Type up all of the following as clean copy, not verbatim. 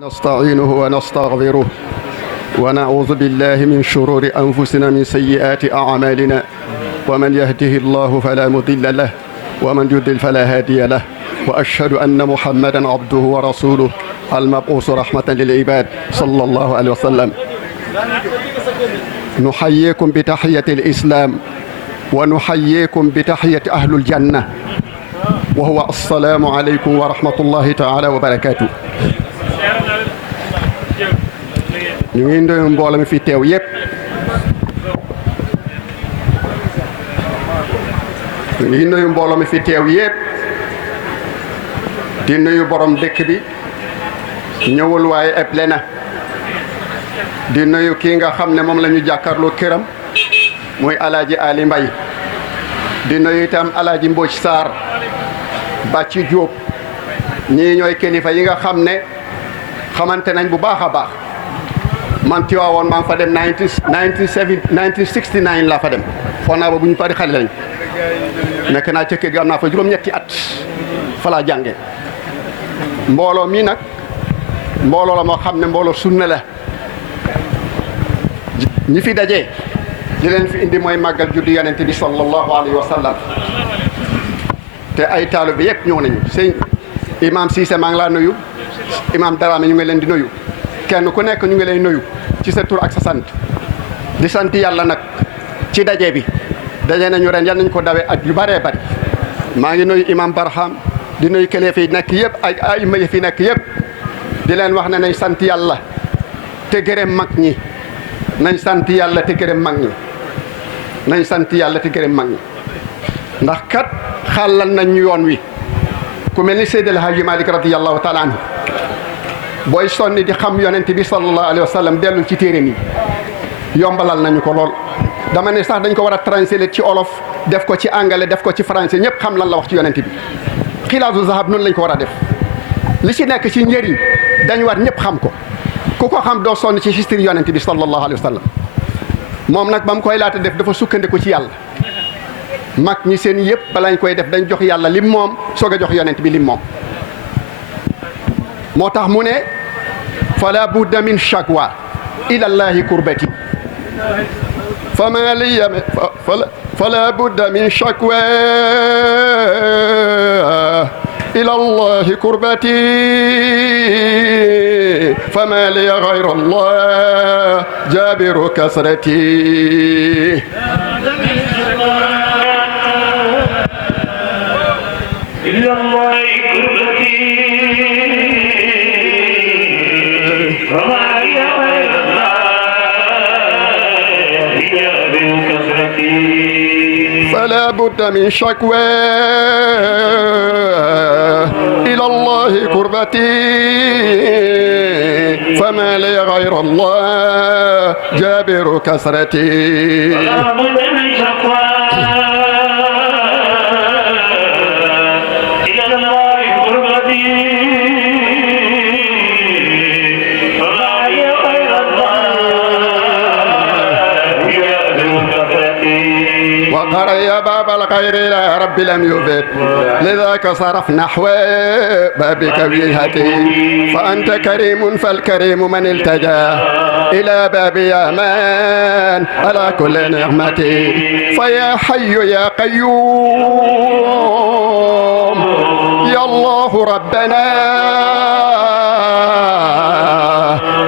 نستعينه ونستغفره ونعوذ بالله من شرور أنفسنا من سيئات أعمالنا ومن يهده الله فلا مضل له ومن يضلل فلا هادي له وأشهد أن محمدا عبده ورسوله المبعوث رحمة للعباد صلى الله عليه وسلم. نحييكم بتحية الإسلام ونحييكم بتحية أهل الجنة وهو السلام عليكم ورحمة الله تعالى وبركاته. ñu ngi nuyu mbooloo mi fi teew yépp ñu ngi nuyu mbooloo mi fi teew yépp di nuyu borom dëkk bi ñëwul waaye eble na di nuyu kii nga xam ne moom la ñu jàkkaarloo këram muy alaaji Ali Mbay di nuyu itam alaaji Mbodj Sarr Bàcci Jóob ñii ñooy kilifa yi nga xam ne xamante nañ bu baax a baax. man Tiwaawoon maa ngi fa dem 1969 laa fa dem foog naa ba bu ñu pari xale lañ nekk naa ca kër gi am naa fa juróom-ñetti at fa laa jànge mbooloo mi nag mbooloo la moo xam ne mbooloo sunna la ñi fi dajee di leen fi indi mooy màggal juddu yonent bi sallallahu alayhi wa sallam te ay taalibe yëpp ñëw nañu sëñ imam Cissé maa ngi laa nuyu imam Darame ñu ngi leen di nuyu kenn ku nekk ñu ngi lay nuyu ci sa tur ak sa sant di sant yàlla nag ci daje bi daje nañu ren yal nañu ko dawe at yu bëree bëri maa ngi nuyu imam Barham di nuyu kilifa yi nekk yëpp ay may fi nekk yëpp di leen wax ne nañ sant yàlla te gërëm mag ñi nañ sant yàlla te gërëm mag ñi nañ sant yàlla te gërëm mag ñi ndax kat xàllal nañ ñu yoon wi ku mel ni Seydi El Hadji Malick radiyallahu taala anhu booy sonni di xam yonent bi sallallahu alayhi wa sallam dellu ci téere mi yombalal nañu ko lool dama ne sax dañ ko war a translate ci olof def ko ci anglais def ko ci français ñëpp xam lan la wax ci yonent bi xilaasu zahab noonu lañ ko war a def li ci nekk ci njëriñ dañ war ñëpp xam ko ku ko xam doo sonn ci history yonent bi sallallahu alayhi wa sallam moom nag ba mu koy laata def dafa sukkandiku ci yàlla mag ñi seen yëpp balañ koy def dañ jox yàlla lim moom soog a jox yonent bi lim moom moo tax mu ne fala budda min shakwa ila llahi kurbati fama liya fala budda min shakwa ila llahi kurbati fama liya ghayra allah jabiru kasrati ila llahi فلا بد من شكوى إلى الله كربتي فما لي غير الله جابر كسرتي فلا بد من شكوى إلى الله كربتي فما لي غير الله جابر كسرتي وقال يا باب الخير لا رب لم يفت لذاك صرف نحو بابك وجهتي فأنت كريم فالكريم من التجا إلى باب يا من على كل نعمتي فيا حي يا قيوم يا الله ربنا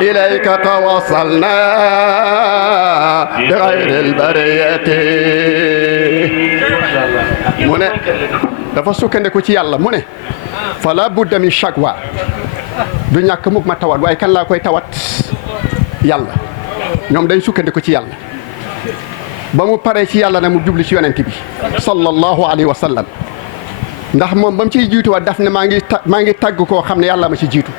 إليك توصلنا بغير البرية mu ne dafa sukkandiku ci yàlla mu ne fala budda min shakwa du ñàkk mukk ma tawat waaye kan laa koy tawat yàlla ñoom dañ sukkandiku ci yàlla ba mu paree ci yàlla nag mu jubli ci yonent bi sallallahu alayhi wa sallam ndax moom ba mu ciy jiituwaat daf ne maa ngi tàgg koo xam ne yàlla ma ci jiitu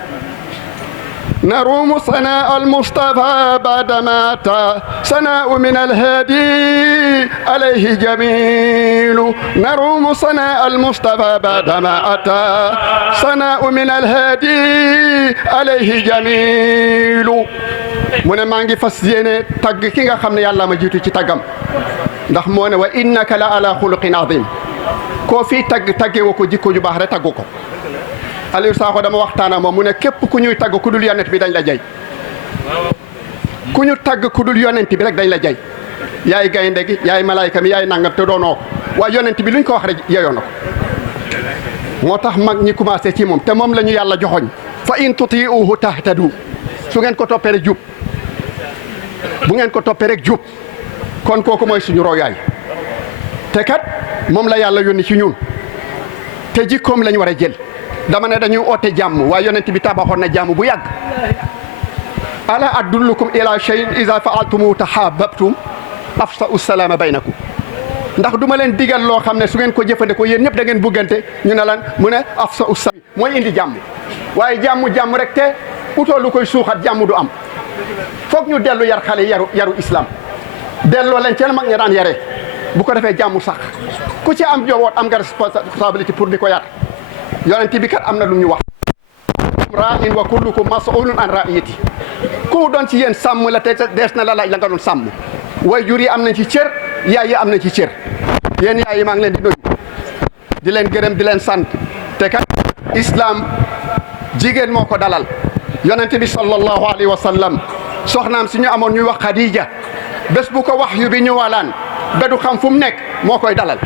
نروم ثناء المصطفى بعدما أتى ثناء من الهادي عليه جميل نروم ثناء المصطفى بعدما أتى ثناء من الهادي عليه جميل mu ne maa ngi fas yéene tagg ki nga xam ne yàlla ma jiitu ci taggam ndax moo ne wa innaka la ala xuluqin azim koo fii tagg taggee wa ko jikko ju baax rek taggu ko Aliou Sakho dama waxtaan ak moom mu ne képp ku ñuy tagg ku dul yonent bi dañ la jay ku ñu tagg ku dul yonent bi rek dañ la jay yaay gaynde gi yaay malaayka mi yaay nangam te doonoo ko waaye yonent bi luñ ko wax rek yeyoo na ko moo tax mag ñi commencé ci moom te moom la ñu yàlla joxoñ fa in tutiuhu tahtadu su ngeen ko toppee rek jub bu ngeen ko toppee rek jub kon kooku mooy suñu royaay te kat moom la yàlla yónni ci ñun te jikkoom lañ war a jël dama ne dañuy oote jàmm waaye yonent bi tabaxoon na jàmm bu yàgg ala adullukum ila shay'in iza fa'altumu tahabbtum afsa'u salaama baynakum ndax duma leen digal loo xam ne su ngeen ko jëfandikoo yéen ñëpp da ngeen buggante ñu ne lan mu ne afsa'u salaam mooy indi jàmm waaye jàmm rek te utoo lu koy suuxat jàmm du am foog ñu dellu yar xale yaru islam delloo leen ca mag ña daan yaree bu ko defee jàmm sax ku ci am jowoot am nga responsabilité pour di ko yar yonent bi kat am na lu ñu wax ra'in wa kullukum mas'ulun an ra'iyati ku mu doon ci yéen sàmm la te dees na la laaj la nga doon sàmm way jur yi am nañ ci cër yaay yi am nañ ci cër yéen yaay yi maa ngi leen di nuyu di leen gërëm di leen sant te kat islam jigéen moo ko dalal yonent bi sallallahu alayhi wa sallam soxnaam si ñu amoon ñuy wax Khadija bés bu ko wax yu bi ñëwalaan ba du xam fu mu nekk moo koy dalal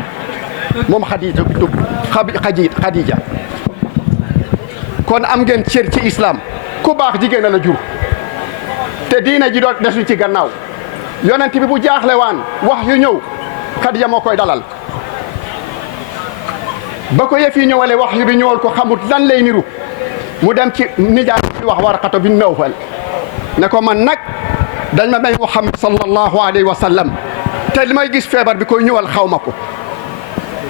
moom Khadija kon am ngeen cër ci islam ku baax jigéen a la jur te diina ji doon desuñ ci gannaaw yonent bi bu jaaxle waan wax yu ñëw Khadija moo koy dalal ba ko yëf yi ñëwale wax yu bi ñëwal ko xamut lan lay niru mu dem ci nijaay bi wax Waraqata bin Nawfal ne ko man nag dañ ma may Muhammad sallallahu alayhi wa sallam te li may gis feebar bi koy ñëwal xaw ma ko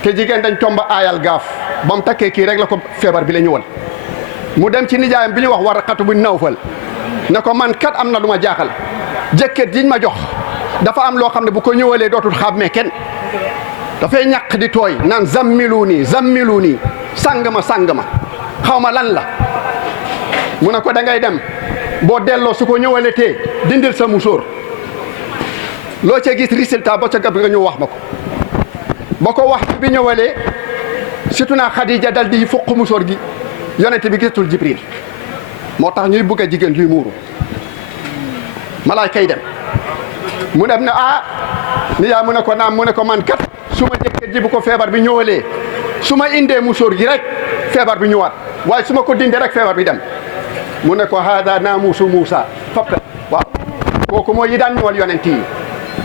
te jigéen dañ tomba aayal gaaf ba mu takkee kii rek la ko feebar bi la ñëwal mu dem ci nijaayam bi ñu wax Waraqata bin Nawfal ne ko man kat am na lu ma jaaxal jëkkër jiñ ma jox dafa am loo xam ne bu ko ñëwalee dootul xàmmee kenn dafay ñàq di tooy naan zammiluuni sàng ma xaw ma lan la mu ne ko da ngay dem boo delloo su ko ñëwalee tee dindil sa musóor loo ca gis résultat ba ca gab nga ñëw wax ma ko ba ko wax bi ñëwalee surtout naa Khadija dal di fuq musóor gi yonent bi gisatul Jibril moo tax ñuy bëgg a jigéen juy muuru malaayka yi dem mu dem ne ni yaa mu ne ko naam mu ne ko man kat su ma jëkkër ji bu ko feebar bi ñëwalee su ma indee musóor gi rek feebar bi ñëwaat waaye su ma ko dindee rek feebar bi dem mu ne ko hada naamuusu Muusa fappa waaw kooku mooy yi daan ñëwal yonent yi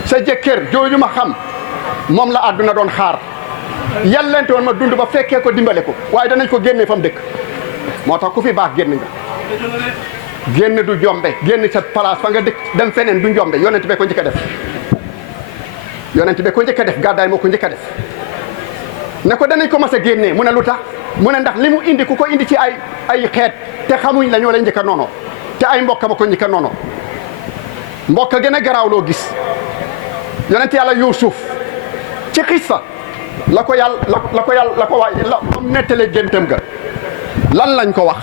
sa jëkkër jooju ma xam moom la àdduna doon xaar yàllante woon ma dund ba fekkee ko dimbale ko waaye danañ ko génne fa mu dëkk moo tax ku fi baax génn nga génn du jombe génn sa place fa nga dëkk dem feneen du jombe yonent be ko njëkk a def yonent be ko njëkk a def gàddaay moo ko njëkk a def ne ko danañ ko mas a génnee mu ne lu tax mu ne ndax li mu indi ku ko indi ci ay xeet te xamuñ la ñoo lay njëkk a noonoo te ay mbokk ma ko njëkk a noonoo mbokk gën a garaaw loo gis yonent yàlla Yuusuf ci xissa la ko nettalee géntam ga lan lañ ko wax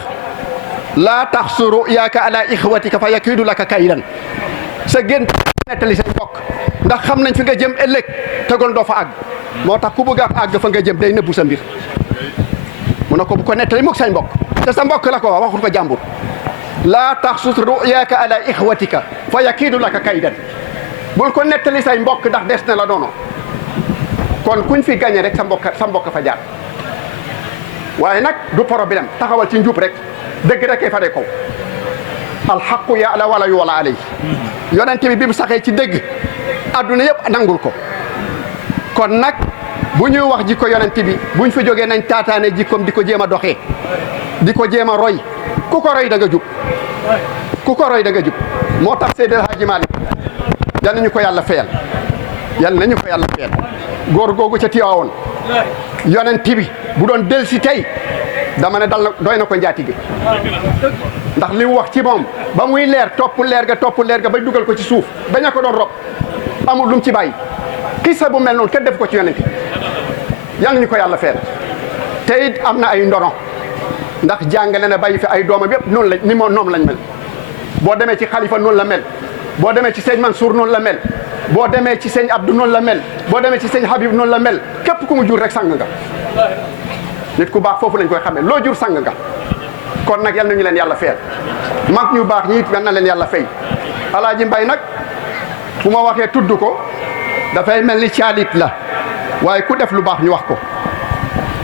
laa taxsu ruyaaka ala ixwatika fa yakiidu laka kaydan sa gént nettali say mbokk ndax xam nañ fi nga jëm ëllëg tegoon doo fa àgg moo tax ku bëgg a àgg fa nga jëm day nëbbu sa mbir mu ne ko bu ko nettali mukk say mbokk te sa mbokk la ko wax waxul ko jàmbur laa taxsu ruyaaka ala ixwatika fa yakiidu laka kaydan bul ko nettali say mbokk ndax des na la doono kon kuñ fi gagné rek sa mbokk fa jaar waaye nag du problème taxawal ci njub rek dëgg rek kay fa de kaw alxaqu ya'la wala yuwala alay yonent bi mu saxee ci dëgg adduna yëpp nangul ko kon nag bu ñuy wax jikko yonent bi buñ fi jógee nañ taataane jikkoom di ko jéem a doxee di ko jéem a roy ku ko roy da nga jub ku ko roy da nga jub moo tax Seydi El Hadji Malick yal nañu ko yàlla fayal góor googu ca Tiwaawoon yonent bi bu doon del si tey dama ne doy na ko njaatige ndax li mu wax ci moom ba muy leer topp leer ga bay dugal ko ci suuf bañ a ko doon rob amul lu mu ci bàyyi xisa bu mel noonu kenn def ko ci yonent yal nañu ko yàlla fayal te it am na ay ndono ndax jàngale na bàyyi fi ay doomam yëpp noonu lañ noonu lañ mel boo demee ci xalifa noonu la mel boo demee ci sëñ Mansour noonu la mel boo demee ci sëñ Abdou noonu la mel boo demee ci sëñ Habib noonu la mel képp ku mu jur rek sang nga nit ku baax foofu lañ koy xamee loo jur sang nga kon nag yal nañu leen yàlla feel mag ñu baax ñi it yal na leen yàlla fay Alaaji Mbay nag fu ma waxee tudd ko dafay mel ni caalit la waaye ku def lu baax ñu wax ko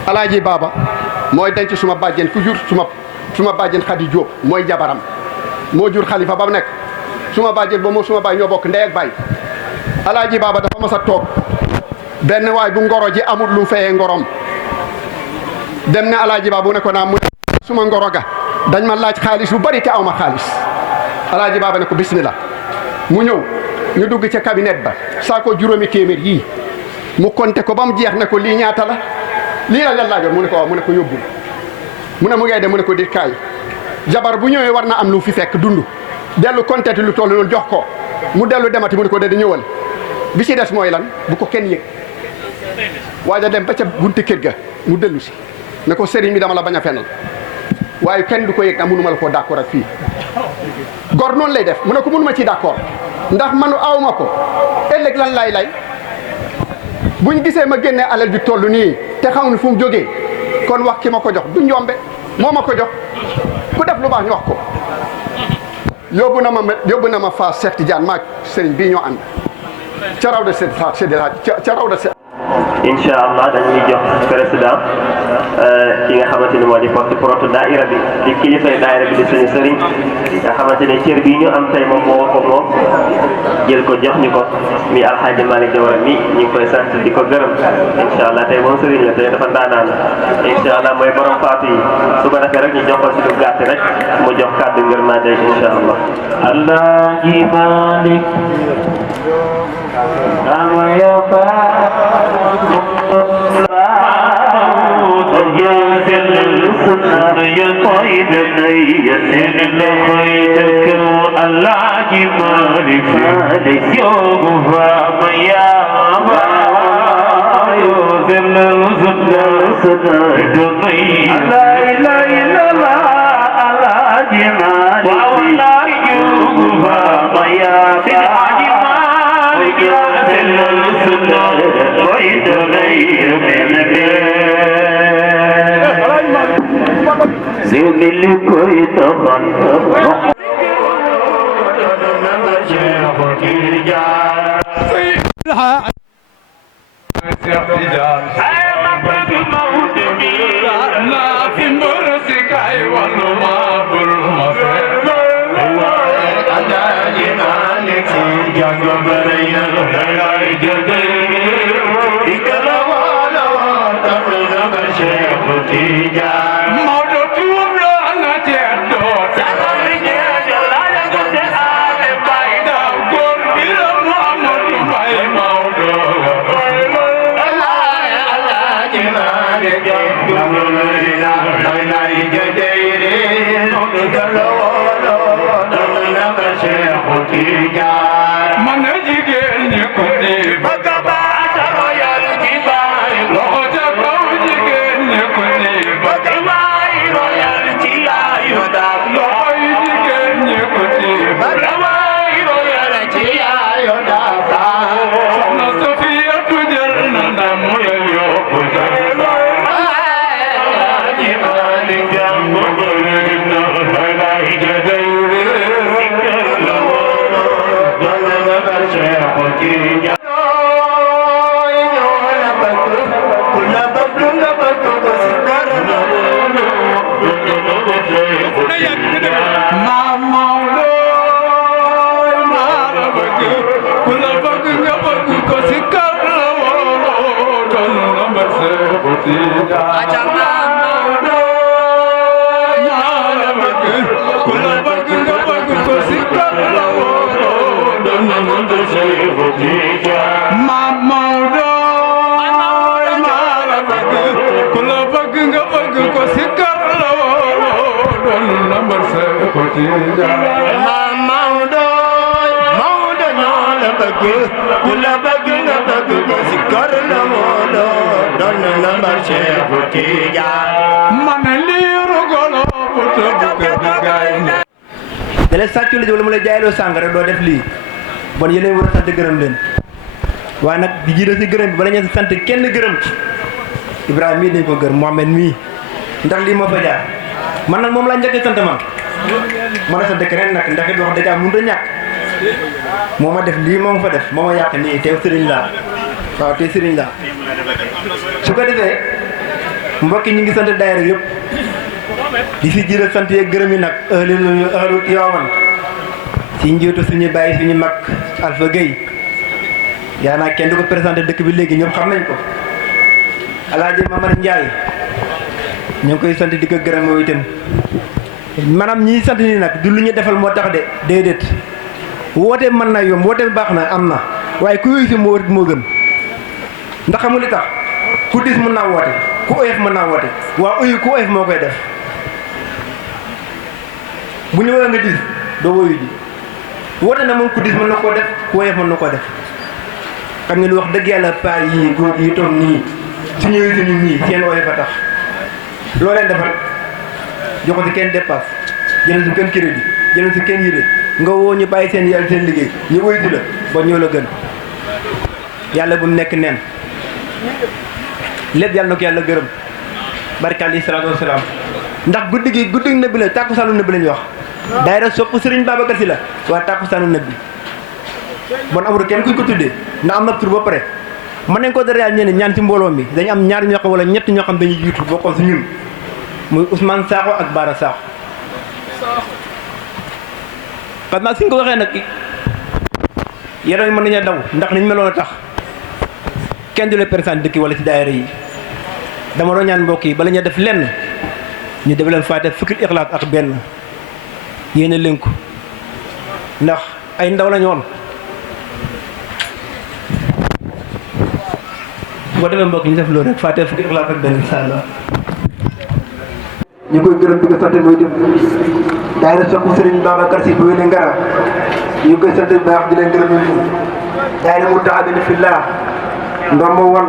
Alaaji Baaba mooy denc suma bàjjen ku jur suma bàjjen Xadi Jóob mooy jabaram moo jur xalifa ba mu nekk suma bàjjen ba moo suma baay ñoo bokk ndey ak baay Alaaji Baaba dafa mas a toog benn waay bu ngoro ji amul lu fayee ngorom dem ne Alaaji Baaba bu ne ko naa mu suma ngoro ga dañ ma laaj xaalis bu bari te aw ma xaalis Alaaji Baaba ne ko bismillah mu ñëw ñu dugg ca cabinet ba saa ko juróomi téeméer yii mu konte ko ba mu jeex ne ko lii ñaata la lii la la laajoon mu ne ko waaw mu ne ko yóbbul mu ne mu ngay dem mu ne ko di kaay jabar bu ñëwee war na am lu fi fekk dund dellu konteti lu toll noonu jox ko mu dellu demati mu ne ko de di ñëwal bi ci des mooy lan bu ko kenn yëg waaja dem ba ca bunti kër ga mu dellu si ne ko sëriñ bi dama la bañ a fenal waaye kenn du ko yëg na mënuma la koo d'accord ak fii gor noonu lay def mu ne ko mënuma ci d'accord ndax manu awma ko ëllëg lan lay buñ gisee ma génnee alal bi toll nii te xamuñ fu mu jógee kon wax ki ma ko jox du njombe moo ma ko jox ku def lu baax ñu wax ko yóbbu na ma Fass Cheikh Tidiane maag sëriñ bii ñoo ànd ca raw de ca raw de incha allah dañuy jox président ki nga xamante ni moo di porte daaira bi di kilifay daaira bi di suñu sëriñ nga xamante ne cër bii ñu am tey moom moo ko moom jël ko jox ñu ko mi alxaaji Malick Jawara mi ñu ngi koy sant di ko gërëm incha allah tey moom sëriñ la tey dafa ndaanaan incha allah mooy borom faatu yi su ko defee rek ñu jox ko si lu gàtt rek mu jox kàddu ngërmande incha allah. alxaaji Malick dale sàccu la wala mu lay jaayloo sàng rek doo def lii bon yéen war a sant gërëm leen waaye nag di jiital si gërëm bi bala ñu sant kenn gërëm Ibrahima mii dañ ko gërëm Mohamed mii ndax lii moo fa jaar man nag moom laa njëkkee sant man mën a sant keneen nag ndax it wax dëgg yàlla mënut a ñàkk moo ma def lii moo ma fa def moo ma yàq nii teew sëriñ laa waaw te sëriñ laa su ko defee mbokki ñu ngi sant daayira yëpp di si jiital sant yeeg gërëm yi nag ahlu Tiwaawan si njiitu suñu bàyyi suñu mag Alpha Gueye yaa naa kenn du ko présenté dëkk bi léegi ñëpp xam nañ ko Alaaji Mamar Ndiaye ñu ngi koy sant di ko gërëm mooy itam maanaam ñii sant nii nag du lu ñu defal moo tax de déedéet woote mën na yomb woote baax na am na waaye ku yooyu si moo gën ndax xamul li tax ku dis mën naa woote ku oyof mën naa woote waa uyu ku oyof moo koy def bu ñu woowee nga dis doo woyu ji woote na moom ku dis mën na koo def ku oyof mën na koo def xam nga lu wax dëgg yàlla paa yi góor yi toog nii su ñëwee suñu ñii seen oyof a tax loo leen defal joxo si kenn dépasse jëlal si kenn crédit jëlal si kenn yére nga woo ñu bàyyi seen yàlla seen liggéey ñu woy si la ba ñoo la gën yàlla bu mu nekk neen lépp yàlla na ko yàlla gërëm barka alayhi salaatu wasalaam ndax guddi gi guddi nëbbi la tàkkusaanu nëbbi la ñu wax daayira sopp Sëriñ Babacar Si la waa tàkkusaanu nëbbi bon amul kenn kuñ ko tuddee ndax am na tur ba pare mën nañ ko dara ñeneen ñaan ci mbooloo mi dañu am ñaar ñoo xam wala ñett ñoo xam dañuy jiitu bokkoon si ñun muy Ousmane Sakho ak Bara Sakho xam naa suñ ko waxee nag yaram yi mën nañu daw ndax nañ meloon a tax kenn du la présenté dëkk wala ci daayira yi dama doon ñaan mbokk yi bala ñu def lenn ñu def leen faate fukki ixlaas ak benn yéene leen ko ndax ay ndaw la ñu woon boo defee mbokk ñu def loolu rek faate fukki ixlaas ak benn incha allah ñu koy gërëm di ko sant mooy def daayira sopp Sëriñ Babacar Si bu wéne ngara ñu koy sant bu baax di leen gërëm ñu daayira Mutahabina fillah ndombo won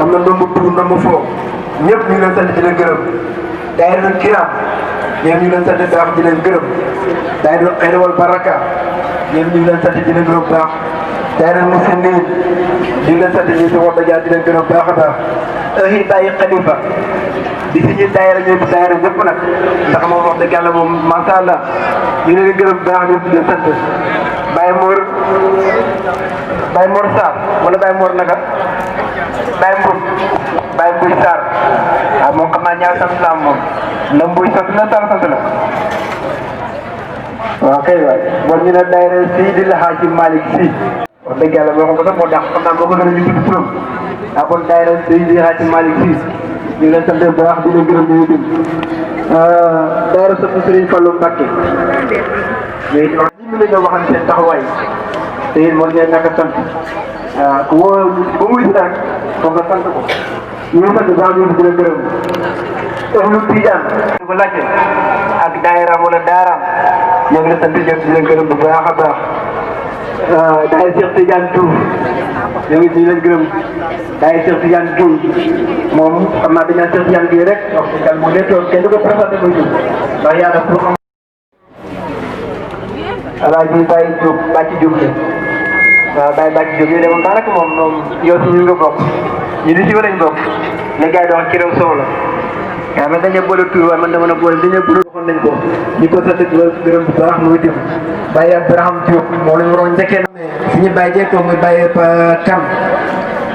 am na ndombo tuur ndombo foo ñëpp ñu ngi leen sant di leen gërëm daayira kiram ñoom ñu ngi leen sant bu baax di leen gërëm daayira xayra wal baraka ñoom ñu ngi leen sant di leen gërëm bu baax daayira muslimin ñu ngi leen sant di wax dëgg di leen gërëm bu baax a baax ahir bàyyi xalifa di suñu daayira ñoom daayira ñëpp nag ndax moom wax dëgg yàlla moom macha allah ñu ngi leen gërëm bu baax ñëpp di leen sant Baye Mor Sarr wala Baye Mor naka Baye Mbuy Sarr waaw moom xam naa ñaar sant la am moom la Mbuy sant la Sarr sant la waaw kay waay bon ñu ne daayira Seydi El Hadji Malick Sy wax dëgg yàlla boo ko sax moo tax xam naa boo ko gën a ñu tudd turam waaw bon daayira Seydi El Hadji Malick Sy ñu ngi leen sant bu baax di leen gërëm ñu dem daayira sopp Serigne Fallou Mbacké mais ñi mën nañoo waxal seen taxawaay te it war ngeen ñàkk a sant waaw ku woo ba muy si rek foog nga sant ko ñu ngi sant bu baax ñu ngi leen gërëm ahlu Tijaan ko laajte ak daayira wala daaraam ñoo ngi leen sant ñëpp di leen gërëm bu baax a baax daayira Cheikh Tidiane Diouf ñoo ngi di leen gërëm daayira Cheikh Tidiane Diouf moom xam naa dañu naan Cheikh Tidiane Guèye rek wax dëgg yàlla mu ne toog kenn du ko présenté muy Diouf ndax yàlla pour xam Alaaji Baye Diop Bàcc Diop la waaw Baye Bàcc Diop yooyu de moom daanaka moom yow si ñu nga bokk ñu di si lañ bokk ne gars yi di wax ci réew soow la waaw man dañoo boole tur waaye man dama la boole dañoo boole waxoon nañ ko ñu ko sant gërëm bu baax muy dem Baye Abraham Diop moom la ñu waroon njëkkee suñu Baye Dieng muy Baye Kam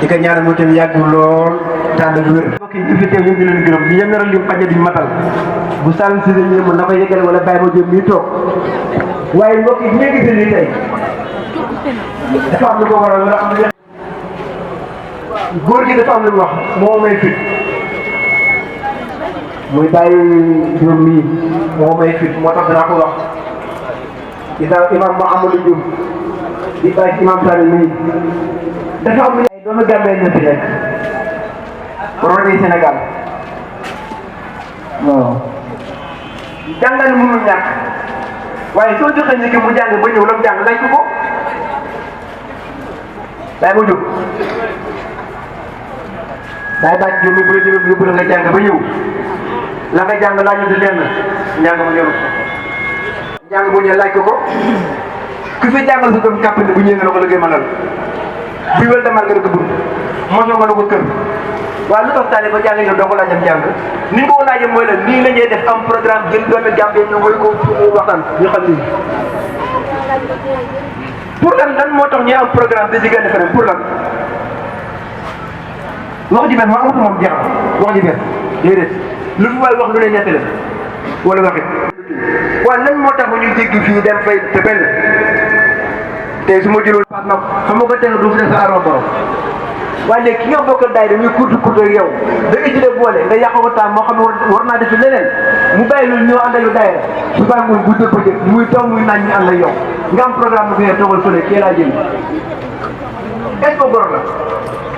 di ko ñaanal mu tam yàgg lool tànn ak wér mbokk yi fi teew ñëpp di leen gërëm ñu yem naral lim xaja duñ matal bu Saloum si ñu mën na ko yëgale wala Baye ma Diop mii toog waaye mbokk yi bu ñu gisee nii tey dafa am lu ko waral wala am lu góor gi dafa am lu mu wax moo may fit muy bàyyi juróom mii moo may fit moo tax danaa ko wax imam Mouhamadou Diouf di bàyyi imam Sall mii dafa am lu ay doomu Gambie ñu fi nekk projet Sénégal waaw jàngal mënul ñàkk waaye soo joxee nit ki mu jàng ba ñëw la mu jàng laaj ko day ma jóg day bàcc jóg bu la jëlee yóbbu la nga jàng ba ñëw la nga jàng laaj ñu di lenn njàng ma ñëw njàng bu ñëw laaj ko ku fi jàngal sa doom kàpp ne bu ñëwee nga la ko liggéey mënal bi wel demal nga rek bunt mosoo nga ne ko kër waaye lu tax taale ba jàng yow doo ko laajam jàng ni nga ko laajee mooy la nii la ñuy def am programme jël doomi Gambie ñu woy ko waxtaan ñu xam ni pour lan moo tax ñu am programme de diggante feneen pour lan wax ji benn ma amatu moom jeex wax ji benn déedéet lu fi waay wax lu ne ñett la wala waxit waaye lan moo tax ñuy jéggi fii dem fay te benn tey su ma jëloon paas ma xam nga ko teg du fi def sa arma borom waaye léegi ki nga bokkal daay dañuy kurtu kurtu ak yow da nga jëlee boole nga yàq ko temps moo xam ne war naa def leneen mu bàyyi loolu ñëw ànd ak yow daayira su bàyyi muy bu dëpp jëf muy taw muy naaj ñu ànd ak yow nga am programme bu ngeen toogal fële kii laa jël est-ce que bor la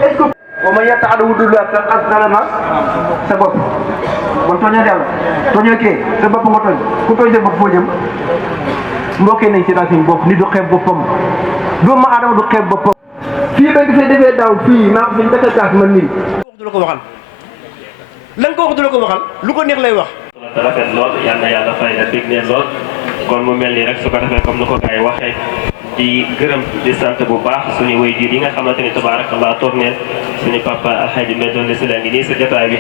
est-ce que wa man yataala wudulla faqad zalama sa bopp bon tooñoo yàlla tooñoo kee sa bopp nga tooñ ku tooñ sa bopp foo jëm mbokkee nañ ci daal suñu bopp nit du xeeb boppam doomu aadama du xeeb boppam fii ba gisee defee daaw fii maa ko fi njëkk a kaas man nii. wax du la ko waxal lan ko wax du la ko waxal lu ko neex lay wax. rafet lool yal na yàlla fay la dégg neen lool kon mu mel ni rek su ko defee comme ni ko gars yi waxee di gërëm di sant bu baax suñu waajur yi nga xamante ni tabaarakallah toog neen suñu papa Alhaji Medoune Sylla ngi nii sa jotaay bi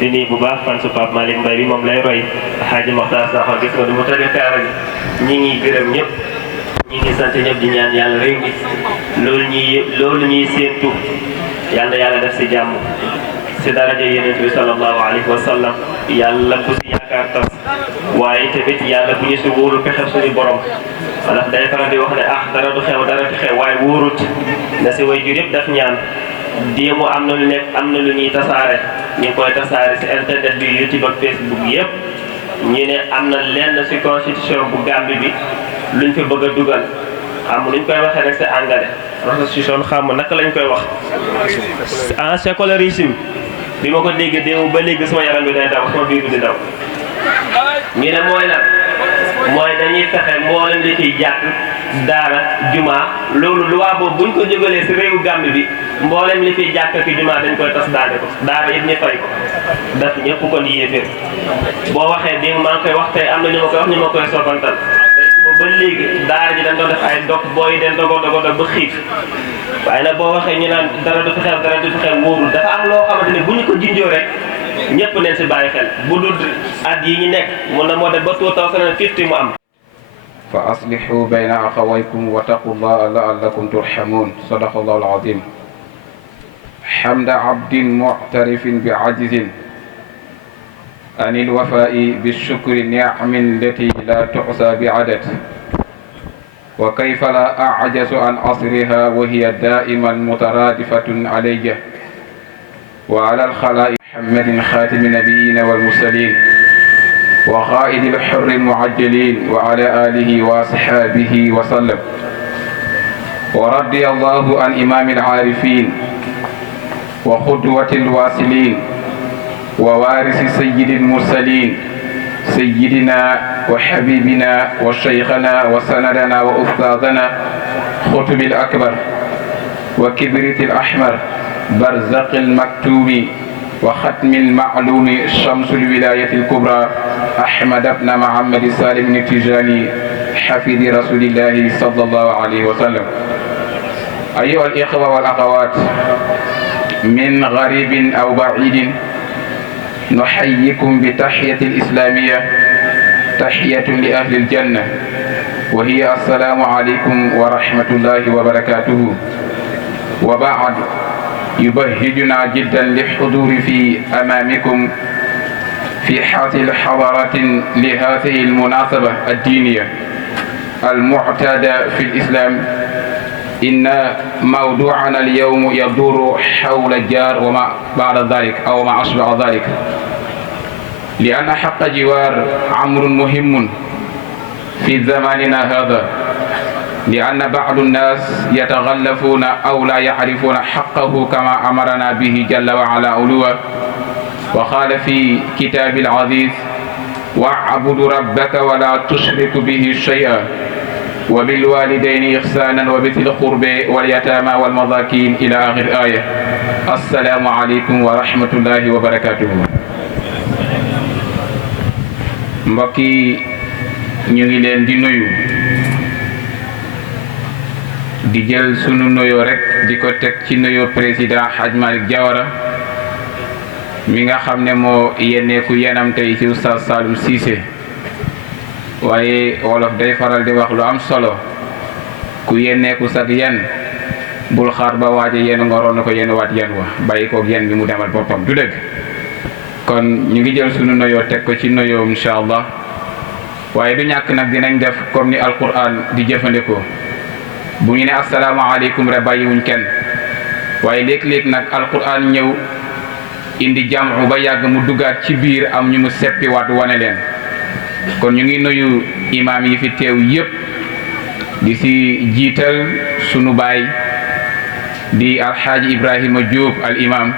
di nii bu baax fan su Pape Malick Mbaye bi moom lay roy Alhaji Mokhtar Sakho gis nga du mu tëddee kaara bi ñi ngi gërëm ñëpp. ñi ngi sant ñëpp di ñaan yàlla réew mi loolu ñuy séentu yàlla yàlla def si jàmm si daraja yonent bi sallallahu alayhi wa sallam yàlla bu si yaakaar tas waaye tamit yàlla bu ñu si wóolu pexe suñu borom ndax day faral di wax ne dara du xew waaye wóorut na si way jur yëpp daf ñaan déemu am na lu nekk am na lu ñuy tasaare ñu ngi koy tasaare si internet bi YouTube ak Facebook yëpp ñu ne am na lenn si constitution bu Gambie bi luñ fi bëgg a dugal xam luñ koy waxee rek c'est anglais constitution xam naka lañ koy wax en sécularisme bi ma ko dégg déew ba léegi sama yaram bi day daw sama biir bi di daw ñu ne mooy lan mooy dañuy fexe mboolem li ciy jàkk daara juma loolu loi boobu buñ ko jógalee si réewu Gambie bi mboolem li fiy jàkk ki juma dañ koy tas daane ko daara yëpp ñu fay ko daf ñëpp kon yéeféer boo waxee déew maa ngi koy wax tey am na ñu ma koy wax ñu ma koy soppantal ba léegi daara ji dañ doon def ay dog booy den dogo ba xiif waaye nag boo waxee ñu naan dara du fi xew wóorul dafa am loo xamante ne bu ñu ko jinjoo rek ñëpp neen si bàyyi xel bu dul at yi ñu nekk mun na moo def ba 2050 mu am fa aslihu bayna axawaykum wa taqullaha la'allakum turhamun sadaqallahu alazim hamda abdin mu'tarifin bi ajzin عن الوفاء بالشكر نعم التي لا تحصى بعدد وكيف لا أعجز عن عصرها وهي دائما مترادفة علي وعلى الخلائق محمد خاتم النبيين والمرسلين وقائد الحر المعجلين وعلى آله وأصحابه وسلم ورضي الله عن إمام العارفين وقدوة الواصلين ووارث سيد المرسلين سيدنا وحبيبنا وشيخنا وسندنا وأستاذنا خطب الأكبر وكبريت الأحمر برزق المكتوم وختم المعلوم شمس الولاية الكبرى أحمد بن محمد سالم التجاني حفيد رسول الله صلى الله عليه وسلم. أيها الإخوة والأخوات من غريب أو بعيد نحييكم بتحية الإسلامية تحية لأهل الجنة وهي السلام عليكم ورحمة الله وبركاته. وبعد يبهجنا جدا للحضور في أمامكم في حاصل حضارة لهذه المناسبة الدينية المعتادة في الإسلام. إن موضوعنا اليوم يدور حول الجار وما بعد ذلك أو ما أشبه ذلك، لأن حق جوار أمر مهم في زماننا هذا، لأن بعض الناس يتغلفون أو لا يعرفون حقه كما أمرنا به جل وعلا علوا، وقال في كتاب العزيز: واعبد ربك ولا تشرك به شيئا وبالوالدين إحسانا وبذي القرب واليتامى والمساكين إلى آخر آية. السلام عليكم ورحمة الله وبركاته. mbokk yi ñu ngi leen di nuyu di jël sunu nuyoo rek di ko teg ci nuyoo président Hadj Malick Diawara mi nga xam ne moo yenneeku yenam tey ci Oustaz Saloum Cissé waaye wolof day faral di wax lu am solo ku yenneeku sag yen bul xaar ba waaje yenu nga roon na ko yenn waat yen wa bàyyi koog yen bi mu demal boppam du dëgg kon ñu ngi jël sunu nuyoo teg ko ci nuyoo incha allah waaye du ñàkk nag dinañ def comme ni alquran di jëfandikoo bu ñu ne asalaamaaleykum rek bàyyiwuñ kenn waaye léeg-léeg nag alquran ñëw indi jamu ba yàgg mu duggaat ci biir am ñu mu seppiwaat wane leen kon ñu ngi nuyu imaam yi fi teew yépp di si jiital sunu baay di alxaaji Ibrahima Diop al imam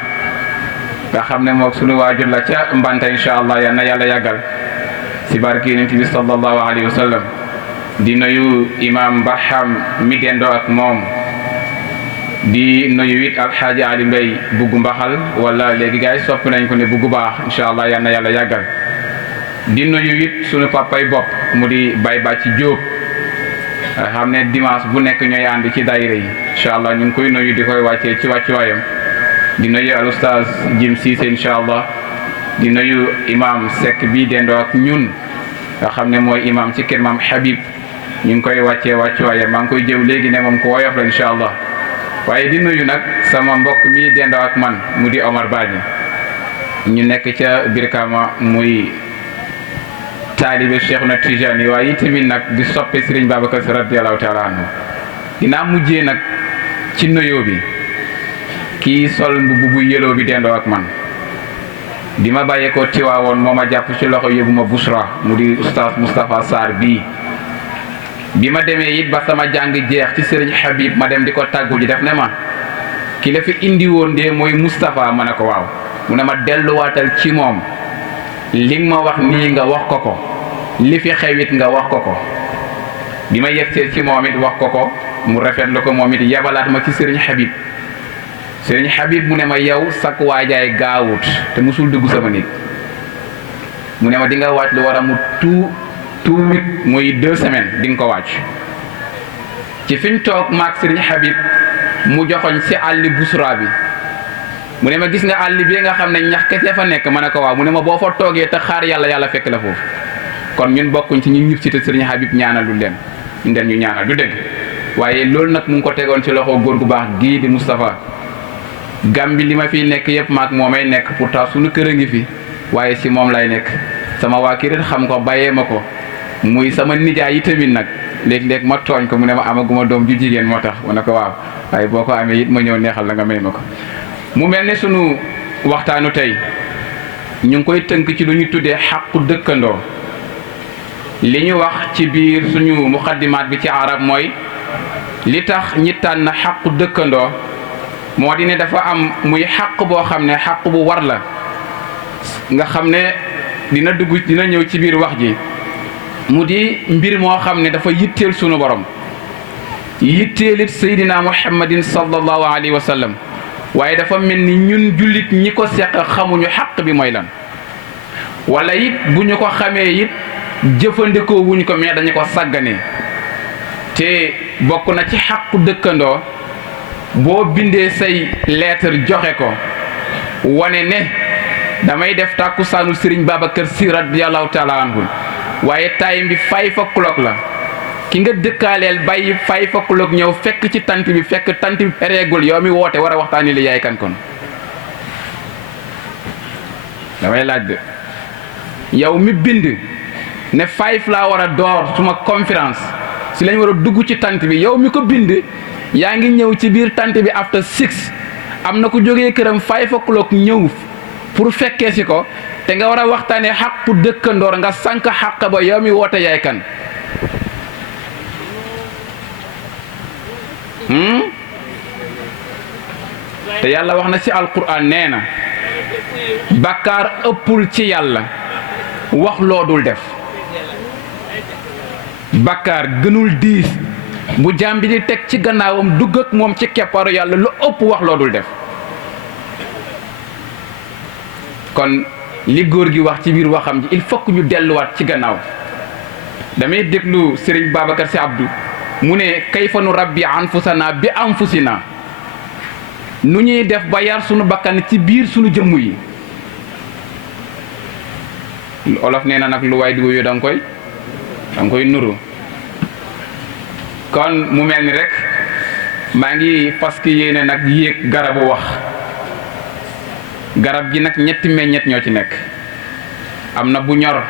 nga xam ne mook sunu waajur la ca mbanta incha allah yal na yàlla yàggal si barke yonent bi sallallahu alayhi wa sallam di nuyu imam Barham mi dendoo ak moom di nuyu it alxaaji Ali Mbay buggu mbaxal wala léegi gars yi soppi nañ ko ne buggu baax incha allah yal na yàlla yàggal di nuyu it sunu papay bopp mu di Baye Bàcci Diop xam ne dimanche bu nekk ñooy ànd ci daayira yi incha allah ñu ngi koy nuyu di koy wàccee ci wàccuwaayam di nuyu al oustaz Jim Cissé incha allah di nuyu imam Seck bi dendoo ak ñun nga xam ne mooy imam ci kër maam Habib ñu ngi koy wàccee wàccuwaayam maa ngi koy jëw léegi ne moom ko woyof la incha allah waaye di nuyu nag sama mbokk mi dendoo ak man mu di Omar Badji ñu nekk ca Birkama muy taalibe Cheikhuna Tijani waaye itamit nag di soppe Serigne Babacar Sy radiyallahu taala anhu dinaa mujjee nag ci nuyoo bi kii sol mbubb bu yeloo bi dendoo ak man di ma bàyyee ko Tiwaawoon moo ma jàpp ci loxo yóbbu ma Bouchra mu di oustaz Moustapha Sarr bii bi ma demee it ba sama jàng jeex ci Serigne Habib ma dem di ko tàggu ji def ne ma ki la fi indi woon de mooy Moustapha ma ne ko waaw mu ne ma delluwaatal ci moom li nga ma wax nii nga wax ko ko li fi xewit nga wax ko ko bi ma yegsee ci moom it wax ko ko mu rafetlu ko moom it yabalaat ma ci Serigne Habib Serigne Habib mu ne ma yow sak waajaay gaawut te musul dugg sama nit mu ne ma di nga wàcc lu war a mu tout week muy 2 semaines di nga ko wàcc ci fiñ toog maag Serigne Habib mu joxoñ ci àlli Bouchra bi mu ne ma gis nga àll bi nga xam ne ñax kese fa nekk ma ne ko waaw mu ne ma boo fa toogee te xaar yàlla fekk la foofu kon ñun bokkuñ ci ñu ñib si te Serigne Habib ñaanal lu leen ñu den ñu ñaanal du dëgg waaye loolu nag mu ngi ko tegoon ci loxo góor gu baax gii di Moustapha Gàmbi li ma fiy nekk yëpp maag moomay nekk pourtant suñu kër a ngi fi waaye si moom lay nekk sama waa kër xam ko bàyyee ma ko muy sama nijaay yi tamit nag léeg-léeg ma tooñ ko mu ne ma amaguma doom ju jigéen moo tax ma ne ko waaw waaye boo ko amee it ma ñëw neexal la nga may ma ko mu mel ne sunu waxtaanu tey ñu ngi koy tënk ci lu ñu tuddee xaqu dëkkandoo li ñu wax ci biir suñu muqaddimaat bi ci arab mooy li tax ñi tànn xaqu dëkkandoo moo di ne dafa am muy xaq boo xam ne xaq bu war la nga xam ne dina ñëw ci biir wax ji mu di mbir moo xam ne dafa yitteel sunu borom yitteelit Seydina Muhammadin sallallahu alayhi wa sallam waaye dafa mel ni ñun jullit ñi ko seq xamuñu xaq bi mooy lan wala it bu ñu ko xamee it jëfandikoo wuñ ko mais dañu ko sàgganee te bokk na ci xaqu dëkkandoo boo bindee say lettre joxe ko wane ne damay def tàkkusaanu Serigne Babacar Sy radiyallahu taala anhu waaye time bi 5 o'clock la ki nga dëkkaaleel bàyyi 5 o'clock ñëw fekk ci tant bi fekk tant bi pareegul yow mi woote war a waxtaani li yaay kan kon damay laaj de yow mi bind ne 5 laa war a door suma conférence si lañ war a dugg ci tant bi yow mi ko bind yaa ngi ñëw ci biir tant bi after 6 am na ku jógee këram 5 o'clock ñëw pour fekkee si ko te nga war a waxtaanee xaqu dëkkandoor nga sànq xaq ba yow mi woote yaay kan te yàlla wax na ci alquran nee na bàkkaar ëppul ci yàlla wax loo dul def bàkkaar gënul diis bu jaam bi di teg ci gannaawam dugg ak moom ci keppaaru yàlla lu ëpp wax loo dul def kon li góor gi wax ci biir waxam ji il faut que ñu delluwaat ci gannaaw damay déglu Serigne Babacar Sy Abdou mu ne kayfa nu rabbi anfusana bi anfusina nu ñuy def ba yar sunu bakkan ci biir sunu jëmm yi. olof nee na nag lu waay di wuyu da nga koy nuru. kon mu mel ni rek maa ngi parce que yéene nag yéeg garabu wax. garab gi nag ñetti meññet ñoo ci nekk. am na bu ñor,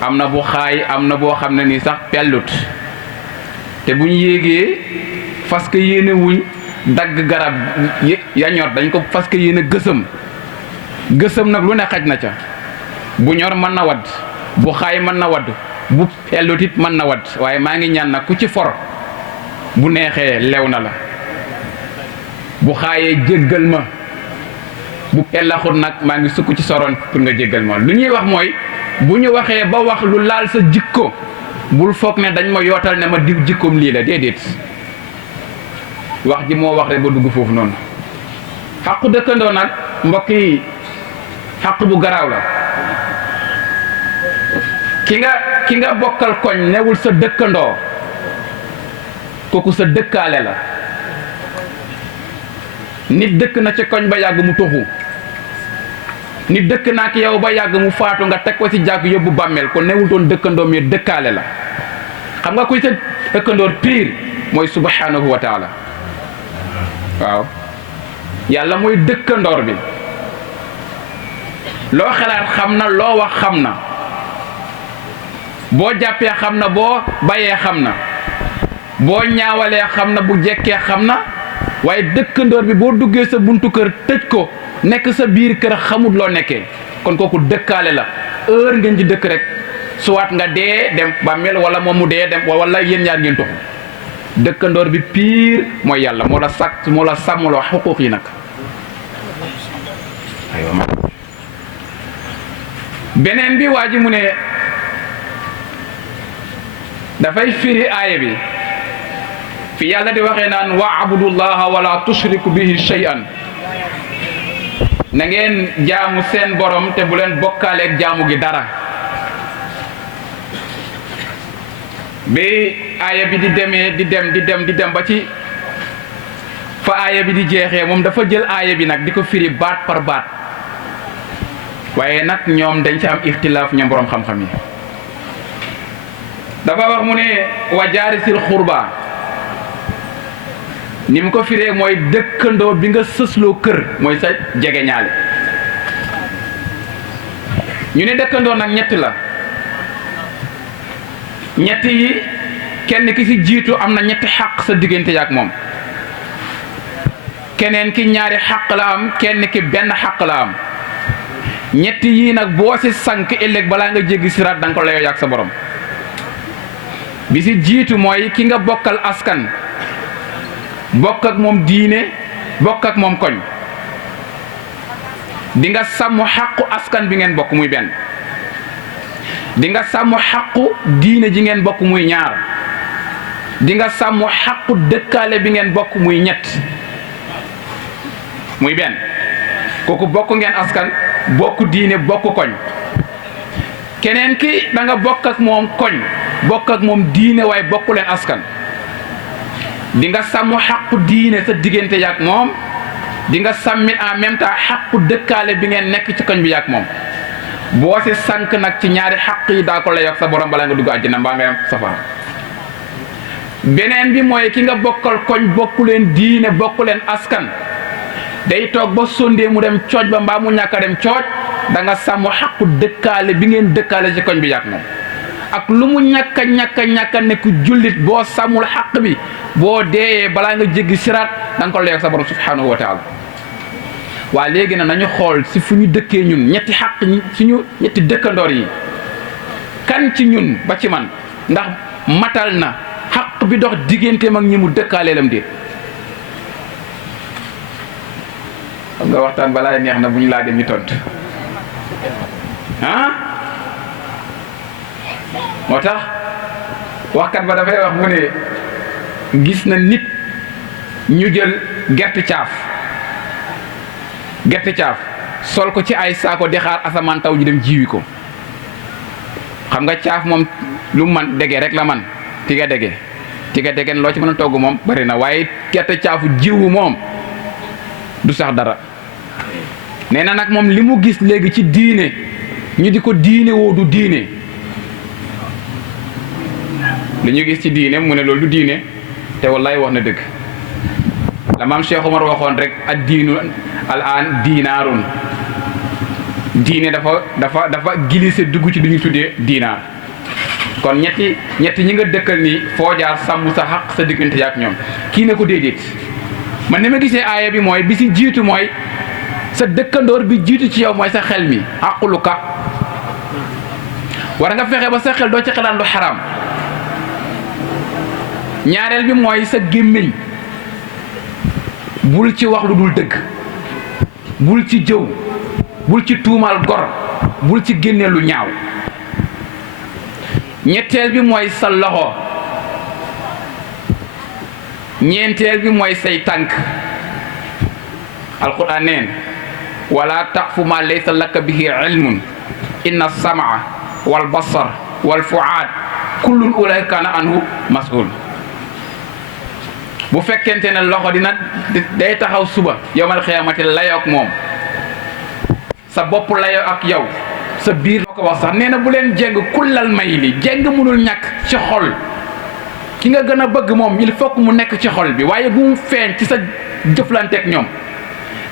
am na bu xaay, am na boo xam ne nii sax pellut. te bu ñu yéegee parce que yéene wuñ dagg garab ya ñor, dañ ko parce que yéene gësëm nag lu ne xaj na ca. bu ñor mën na wadd, bu xaay mën na wadd, bu pellut it mën na wadd, waaye maa ngi ñaan nag ku ci for bu neexee lew na la. bu xaayee jéggal ma, bu pellaxut nag maa ngi sukk ci soroon pour nga jéggal ma. lu ñuy wax mooy bu ñu waxee ba wax lu laal sa jikko bul foog ne dañ ma yootal ne ma diw jikkoom lii la, déedéet. wax ji moo wax rek ba dugg foofu noonu. xaqu dëkkandoo nag mbokk yi xaq bu garaaw la. ki nga bokkal koñ newul sa dëkkandoo, kooku sa dëkkaale la. nit dëkk na ci koñ ba yàgg mu toxu, nit dëkk na ak yow ba yàgg mu faatu nga teg ko ci jàkk yóbbu bàmmeel, kon newul doon dëkkandoo mi dëkkaale la. xam nga kuy sa dëkkandoor piir mooy subhanahu wa taala. waaw yàlla mooy dëkkandoor bi. loo xalaat xam na, loo wax xam na, boo jàppee xam na, boo bayee xam na, boo ñaawalee xam na, bu jekkee xam na. waaye dëkkandoor bi boo duggee sa buntu kër tëj ko, nekk sa biir kër xamut loo nekkee, kon kooku dëkkaale la. heure ngeen ci dëkk rek suwaat nga dee dem bàmmeel wala moom mu dee dem wala yéen ñaar ngeen toxu. dëkkandoor bi piir mooy yàlla, moo la sàmmloo xuquuq yi nag. aywa beneen bi waa ji mu ne dafay firi aaya bi fi yàlla di waxee naan wa abudullaha wala tushriku bihi shay'an, na ngeen jaamu seen borom te bu leen bokkaaleeg jaamu gi dara. bi aaya bi di demee di dem ba ci fa aaya bi di jeexee moom dafa jël aaya bi nag di ko firi baat par baat, waaye nag ñoom dañ ci am ixtilaaf ñoom borom xam-xam yi. dafa wax mu ne wa jaarisil xurba, ni mu ko firee mooy dëkkandoo bi nga sësloo kër, mooy sa jege ñaale. ñu ne dëkkandoo nag ñett la. ñett yi kenn ki ci jiitu am na ñetti xaq sa diggante yaak moom, keneen ki ñaari xaq la am, kenn ki benn xaq la am. ñett yii nag boo ci sànk ëllëg balaa nga jéggi siraat da nga ko layoo yaak sa borom. bi ci jiitu mooy ki nga bokkal askan, bokk ak moom diine, bokk ak moom koñ. di nga sàmm xaqu askan bi ngeen bokk muy benn, di nga sàmm xaqu diine ji ngeen bokk muy ñaar, di nga sàmm xaqu dëkkaale bi ngeen bokk muy ñett muy benn. kooku bokk ngeen askan, bokk diine, bokk koñ. keneen ki da nga bokk ak moom koñ, bokk ak moom diine, waaye bokku leen askan. di nga sàmm xaqu diine sa diggante yaak moom, di nga sàmmit en même temps xaqu dëkkaale bi ngeen nekk ci koñ bi yaak moom. boo si sànk nag ci ñaari xaq yi daa ko lay ak sa borom balaa nga dugg àjjana mbaa nga yam safara. beneen bi mooy ki nga bokkal koñ, bokku leen diine, bokku leen askan, day toog ba sondee mu dem cooj ba mbaa mu ñàkk a dem cooj, da nga sàmm xaqu dëkkaale bi ngeen dëkkaale ci koñ bi yaak moom. ak lu mu ñàkk a nekk jullit, boo sàmmul xaq bi boo deeyee balaa nga jéggi siraat da nga ko lay ak sa borom subhanahu wa taala. waa léegi nag nañu xool si fu ñu dëkkee ñun ñetti xaq suñu ñetti dëkkandoor yi, kan ci ñun ba ci man ndax matal na xaq bi dox digganteem ak ñi mu dëkkaaleelam déet. xam nga waxtaan balaa neex na bu ñu laajee ñu tontu moo tax waxkat ba dafay wax mu ne gis na nit ñu jël gerte caaf sol ko ci ay saako di xaar asamaan taw ji dem jiwi ko. xam nga caaf moom lu man dege rek la man ti nga dege tige degen loo ci mën a togg moom bari na waaye gerte caafu jiwu moom du sax dara. nee na nag moom li mu gis léegi ci diine ñu di ko diine woo du diine li ñu gis ci diine mu ne loolu du diine te wallaay wax na dëgg la maam Cheikh Omar waxoon rek ad diinu al an diinaarun diine dafa glissé dugg ci du ñu tuddee diinaar kon ñetti ñi nga dëkkal nii foo jaar sàmm sa xaq sa diggante yaak ñoom kii ne ko déedéet man ni ma gisee aaya bi mooy bi si jiitu mooy sa dëkkandoor bi jiitu ci yow mooy sa xel mi àquluka war nga fexe ba sa xel doo ci xalaat lu xaraam ñaareel bi mooy sa gémmiñ bul ci wax lu dul dëgg bul ci jëw bul ci tuumaal gor bul ci génne lu ñaaw ñetteel bi mooy sa loxo ñeenteel bi mooy say tànk alquran neen wala taqfu ma laysa laka bihi ilmun inna samaa wal basar wal fuaad kullun ulay kana anhu mas'ul bu fekkente ne loxo dina day taxaw suba yowmal xiyaamati layoo ak moom sa bopp layoo ak yow sa biir moo ko wax sax nee na bu leen jeng kullal may li jeng mënul ñàkk ci xol ki nga gën a bëgg moom il faut que mu nekk ci xol bi waaye bu mu feeñ ci sa jëflanteeg ñoom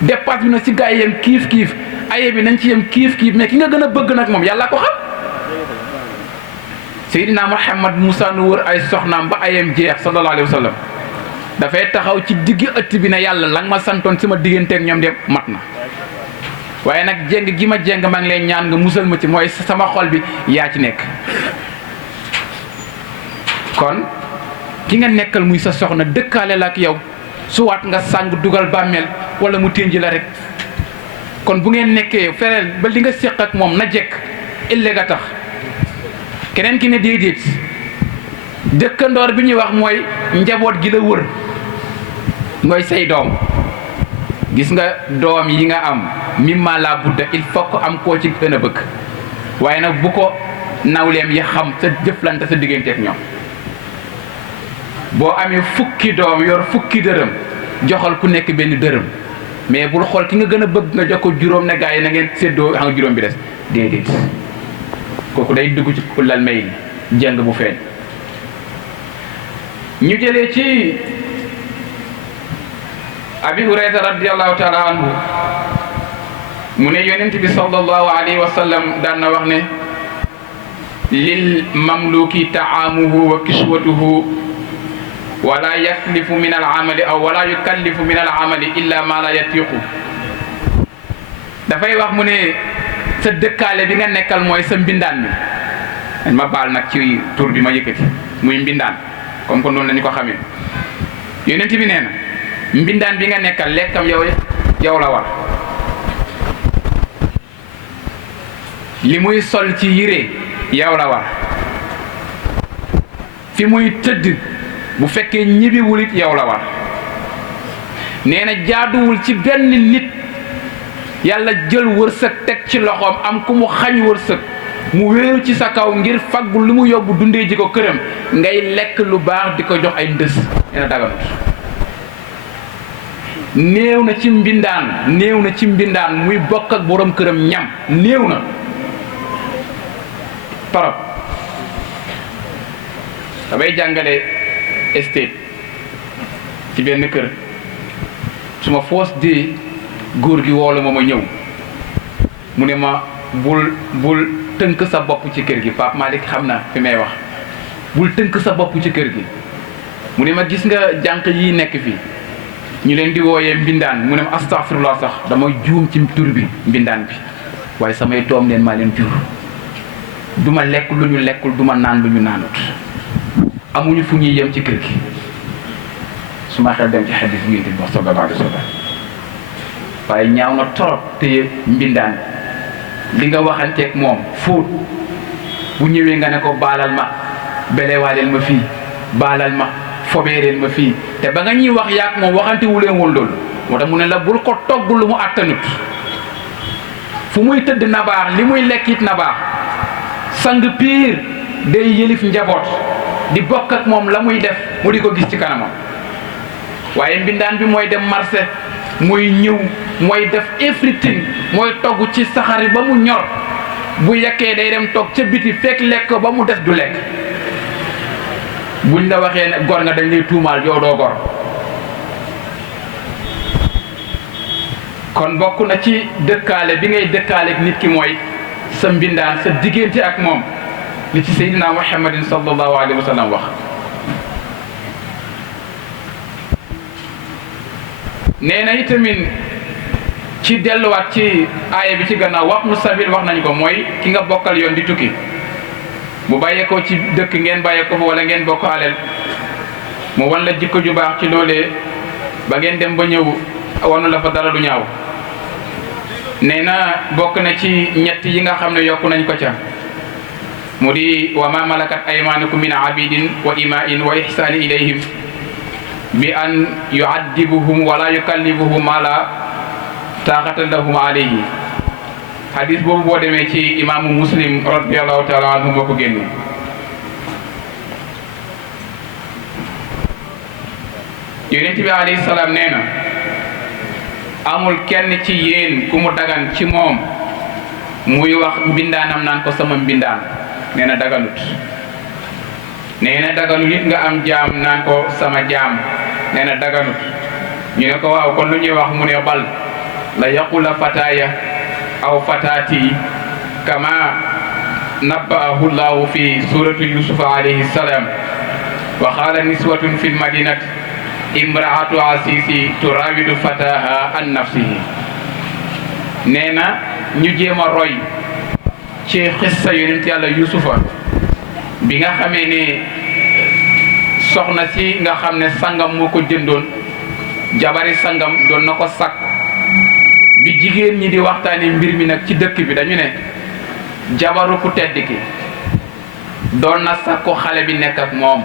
dépasse bi na si gaa yi yem kiif aye bi nañ ci yem kiif mais ki nga gën a bëgg nag moom yàlla ko xam Seydina Muhammad Musa nu wër ay soxnaam ba ayem jeex sallallahu alayhi wa sallam dafay taxaw ci digg ëtt bi ne yàlla la nga ma santoon sama digganteeg ñoom de mat na waaye nag jéng gi ma jéng maa ngi lay ñaan nga musal ma ci mooy sama xol bi yaa ci nekk kon ki nga nekkal muy sa soxna dëkkaale la ak yow suwaat nga sàng dugal bàmmeel wala mu ténji la rek kon bu ngeen nekkee fereel ba li nga séq ak moom na jekk ëllëg a tax keneen ki ne déedéet dëkkandoor bi ñuy wax mooy njaboot gi la wër mooy say doom gis nga doom yi nga am mimma la budda il faut que am koo ci gën a bëgg waaye nag bu ko nawleem yi xam sa jëflante sa digganteeg ñoom boo amee fukki doom yor fukki dërëm joxal ku nekk benn dërëm mais bul xool ki nga gën a bëgg nga jox ko juróom ne gaa yi na ngeen séddoo xam nga juróom bi des déedéet kooku day dugg ci kullal may jëng bu feeñ ñu jëlee ci abi hurayra radiyallahu taala anhu mu ne yonent bi sallallahu alayhi wa sallam daan na wax ne lil mamluki taamuhu wa kiswatuhu wala yaklifu min al amali aw wala yukallifu min al amali illa ma la yatiqu dafay wax mu ne sa dëkkaale bi nga nekkal mooy sa mbindaan mi dañ ma baal nag ci tur bi ma yëkkati muy mbindaan comme que noonu la ñu ko xamee yonent bi nee na mbindaan bi nga nekkal lekkam yow la war li muy sol ci yére yow la war fi muy tëdd bu fekkee ñibbiwul it yow la war nee na jaaduwul ci benn nit yàlla jël wërsëg teg ci loxoom am ku mu xañ wërsëg mu wéeru ci sa kaw ngir faggu lu mu yóbbu dundee ji ko këram ngay lekk lu baax di ko jox ay ndës nee na daganut néew na ci mbindaan muy bokk ak borom këram ñam néew na parab damay jàngale estate ci benn kër su ma foos dee góor gi woolu ma ñëw mu ne ma bul tënk sa bopp ci kër gi Pape Malick xam na fi may wax bul tënk sa bopp ci kër gi mu ne ma gis nga jànq yi nekk fii ñu leen di wooyee mbindaan mu ne ma astaghfirullah sax dama juum ci tur bi mbindaan bi waaye samay doom leen maa leen jur du ma lekk lu ñu lekkul du ma naan lu ñu naanut amuñu fu ñuy yem ci kër gi su ma xel dem ci xadis bi ngeen di wax sallallahu alayhi wa sallam waaye ñaaw na torop te mbindaan li nga waxanteeg moom fóot bu ñëwee nga ne ko baalal ma belewaaleel ma fii baalal ma fobeereel ma fii te ba nga ñuy wax yaak moom waxante wu leen woon loolu moo tax mu ne la bul ko togg lu mu àttanut fu muy tëdd na baax li muy lekkit na baax sang piir day yëlif njaboot di bokk ak moom la muy def mu di ko gis ci kanamam waaye mbindaan bi mooy dem marché mooy ñëw mooy def everything mooy togg ci saxari ba mu ñor bu yekkee day dem toog ca biti fekk lekk ba mu des du lekk buñ la waxee ne gor nga dañ lay tuumaal yow doo gor kon bokk na ci dëkkaale bi ngay dëkkaale ak nit ki mooy sa mbindaan sa diggante ak moom li ci Seydina Muhammadin sallallahu alayhi wa sallam wax nee na itamit ci delluwaat ci aaya bi ci gannaaw wax mu sabil wax nañu ko mooy ki nga bokkal yoon di tukki bu bàyyeekoo ci dëkk ngeen bàyyeekoo fa wala ngeen bokk aleel mu wan la jikko ju baax ci loolee ba ngeen dem ba ñëw wanu la fa dara du ñaaw nee na bokk na ci ñett yi nga xam ne yokku nañ ko ca mu di wa ma malakat aymanukum min abidin wa imain wa ihsani ilayhim bi an yuaddibuhum wala yukallibuhum ma la taqata lahum alayhi hadis boobu boo demee ci imaamu muslim radiallahu taala anhu moo ko génne yonent bi alayhi salaam nee na amul kenn ci yéen ku mu dagan ci moom muy wax mbindaanam naan ko sama mbindaan nee na daganut nee na daganut it nga am jaam naan ko sama jaam nee na daganut ñu ne ko waaw kon lu ñuy wax mu ne bal la yaqula fataya aw fatati kama nabbaahu llahu fi suratu yusufa alayhi salam wa qala niswatun fi lmadinati imraatu asisi turawidu fataha an nafsihi nee na ñu jéem a roy ci xissa yonent yàlla yusufa bi nga xamee ne soxna si nga xam ne sangam moo ko jëndoon jabari sangam doon na ko sakk bi jigéen ñi di waxtaani mbir mi nag ci dëkk bi dañu ne jabaru ku tedd ki doon na sakku xale bi nekk ak moom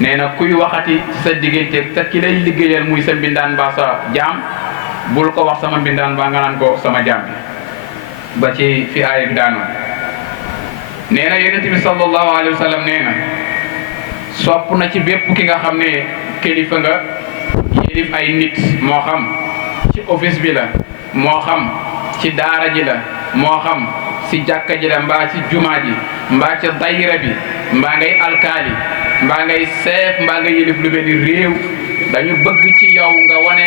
nee na kuy waxati sa diggante sa ki lay liggéeyal muy sa mbindaan ba sa jaam bul ko wax sama mbindaan ba nga naan ko sama jaam bi ba ci fi aaya bi daanoon nee na yonent bi sallallahu alayhi wa sallam nee na sopp na ci bépp ki nga xam ne kilifa nga yilif ay nit moo xam ci office bi la moo xam ci daara ji la moo xam ci jàkka ji la mbaa ci jumaa ji mbaa ci dayira bi mbaa ngay alkaali mbaa ngay seef mbaa nga yilif lu benn réew dañu bëgg ci yow nga wane